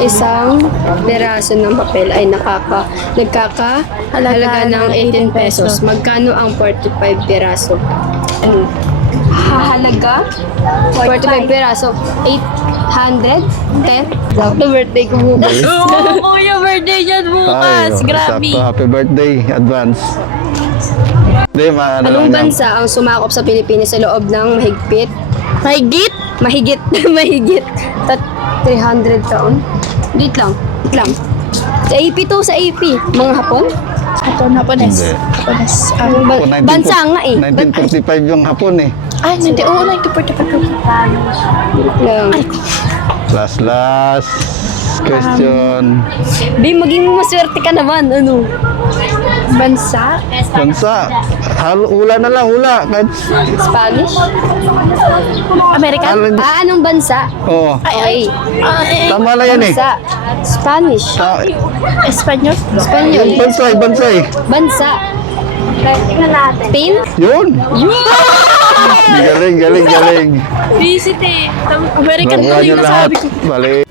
isang peraso ng papel ay nagkakahalaga ng 18 pesos. Magkano ang 45 peraso? Ano? Hahalaga? 45 peraso. 800? 10? Sakto birthday ko bukas. Oo, kuya, birthday yan bukas. Grabe. Sakto, happy birthday, advance. Hindi, ano Anong lang yan. bansa ang sumakop sa Pilipinas sa loob ng mahigpit? Mahigit? Mahigit. Mahigit. 300 taon? Wait lang. Wait lang. Sa AP to, sa AP. Mga Hapon? Hapon, Hapones. Hindi. Hapones. Anong O, 19 bansa nga eh. 1945 yung hapon eh. Ay, hindi. Oo, 1945. Lang. Last question. Di, maging maswerte ka naman. Ano? Bansa? Bansa. Hula na lang, hula. Kahit, Spanish? American? Anong bansa? oh, Okay. tama na yan eh. Bansa. Spanish. Espanyol? Espanyol. Bansa eh. Bansa. Tingnan natin. Spain? Yun. Galing. Visit eh. American Nakuha tuloy nyo na lahat. sabi ko. Bali.